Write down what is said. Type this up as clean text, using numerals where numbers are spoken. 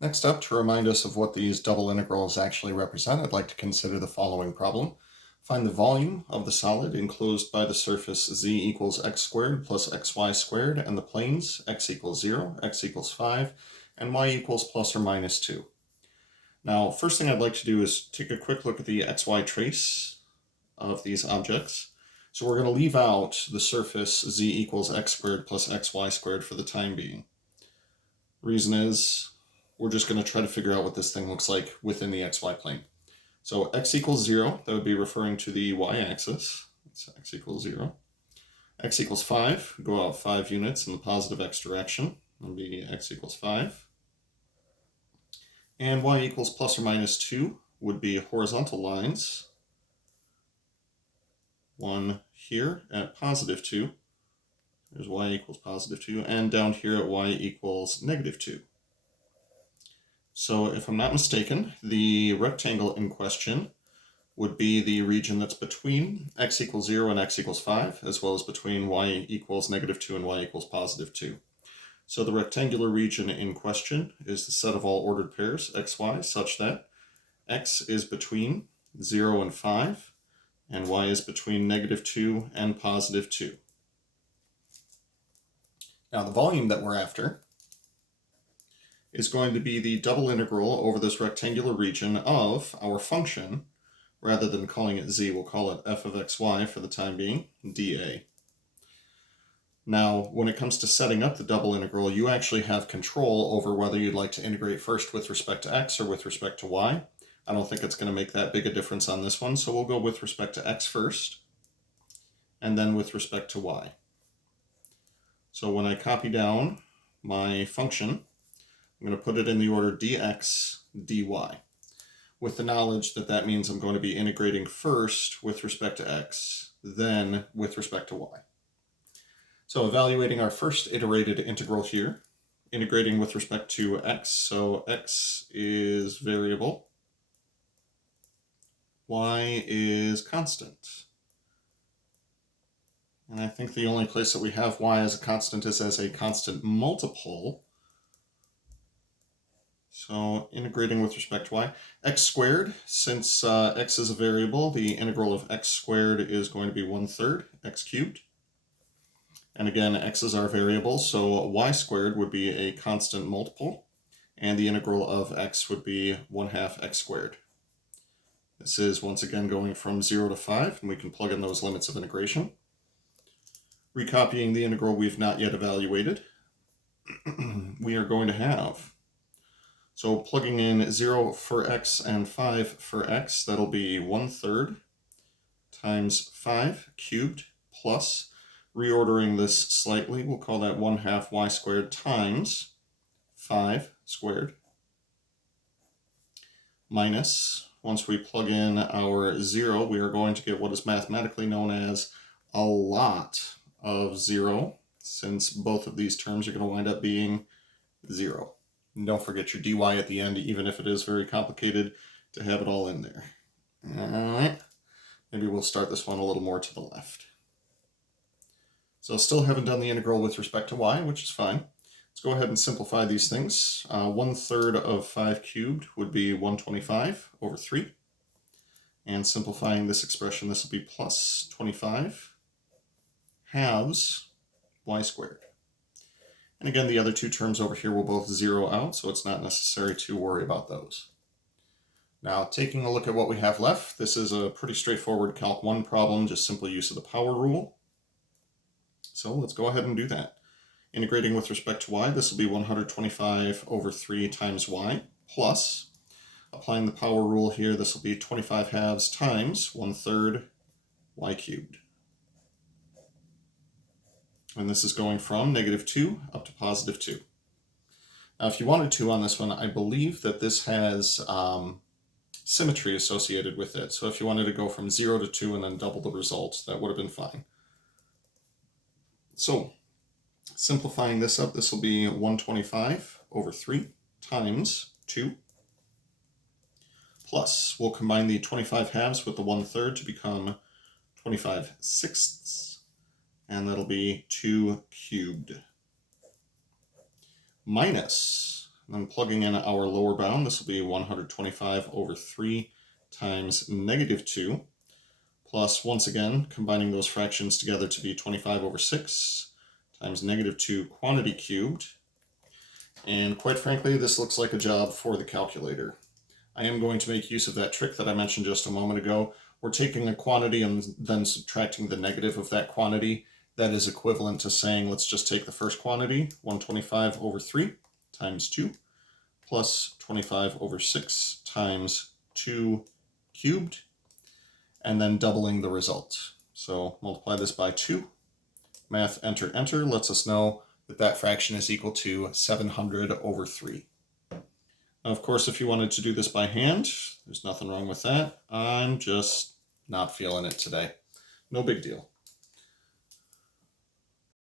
Next up, to remind us of what these double integrals actually represent, I'd like to consider the following problem. Find the volume of the solid enclosed by the surface z equals x squared plus xy squared and the planes x equals 0, x equals 5, and y equals plus or minus 2. Now, first thing I'd like to do is take a quick look at the xy trace of these objects. So we're going to leave out the surface z equals x squared plus xy squared for the time being. Reason is we're just going to try to figure out what this thing looks like within the xy plane. So x equals 0, that would be referring to the y-axis. So x equals 0. X equals 5, go out 5 units in the positive x direction. That would be x equals 5. And y equals plus or minus 2 would be horizontal lines. One here at positive 2. There's y equals positive 2. And down here at y equals negative 2. So if I'm not mistaken, the rectangle in question would be the region that's between x equals 0 and x equals 5, as well as between y equals negative 2 and y equals positive 2. So the rectangular region in question is the set of all ordered pairs xy such that x is between 0 and 5, and y is between negative 2 and positive 2. Now the volume that we're after is going to be the double integral over this rectangular region of our function. Rather than calling it z, we'll call it f of xy for the time being, dA. Now, when it comes to setting up the double integral, you actually have control over whether you'd like to integrate first with respect to x or with respect to y. I don't think it's going to make that big a difference on this one, so we'll go with respect to x first, and then with respect to y. So when I copy down my function, I'm going to put it in the order dx dy, with the knowledge that that means I'm going to be integrating first with respect to x, then with respect to y. So evaluating our first iterated integral here, integrating with respect to x, so x is variable, y is constant. And I think the only place that we have y as a constant is as a constant multiple. So integrating with respect to y, x squared, since x is a variable, the integral of x squared is going to be 1/3 x cubed. And again, x is our variable, so y squared would be a constant multiple, and the integral of x would be 1/2 x squared. This is once again going from 0 to 5, and we can plug in those limits of integration. Recopying the integral we've not yet evaluated, we are going to have, so plugging in 0 for x and 5 for x, that'll be 1/3 times 5 cubed plus, reordering this slightly, we'll call that 1/2 y squared times 5 squared minus, once we plug in our 0, we are going to get what is mathematically known as a lot of 0, since both of these terms are going to wind up being 0. And don't forget your dy at the end, even if it is very complicated, to have it all in there. All right, maybe we'll start this one a little more to the left. So still haven't done the integral with respect to y, which is fine. Let's go ahead and simplify these things. 1/3 of 5 cubed would be 125 over 3. And simplifying this expression, this will be plus 25 halves y squared. And again, the other two terms over here will both zero out, so it's not necessary to worry about those. Now, taking a look at what we have left, this is a pretty straightforward Calc 1 problem, just simple use of the power rule. So let's go ahead and do that. Integrating with respect to y, this will be 125 over 3 times y, plus, applying the power rule here, this will be 25 halves times 1/3 y cubed. And this is going from -2 up to +2. Now, if you wanted to on this one, I believe that this has symmetry associated with it. So if you wanted to go from 0 to 2 and then double the result, that would have been fine. So simplifying this up, this will be 125 over 3 times 2. Plus, we'll combine the 25 halves with the 1/3 to become 25 sixths. And that'll be 2 cubed. Minus, And then plugging in our lower bound, this will be 125 over 3 times negative 2, plus, once again, combining those fractions together to be 25 over 6 times negative 2 quantity cubed. And quite frankly, this looks like a job for the calculator. I am going to make use of that trick that I mentioned just a moment ago. We're taking a quantity and then subtracting the negative of that quantity. That is equivalent to saying, let's just take the first quantity, 125 over 3 times 2, plus 25 over 6 times 2 cubed, and then doubling the result. So multiply this by 2. Math, enter, enter, lets us know that that fraction is equal to 700 over 3. Now, of course, if you wanted to do this by hand, there's nothing wrong with that. I'm just not feeling it today. No big deal.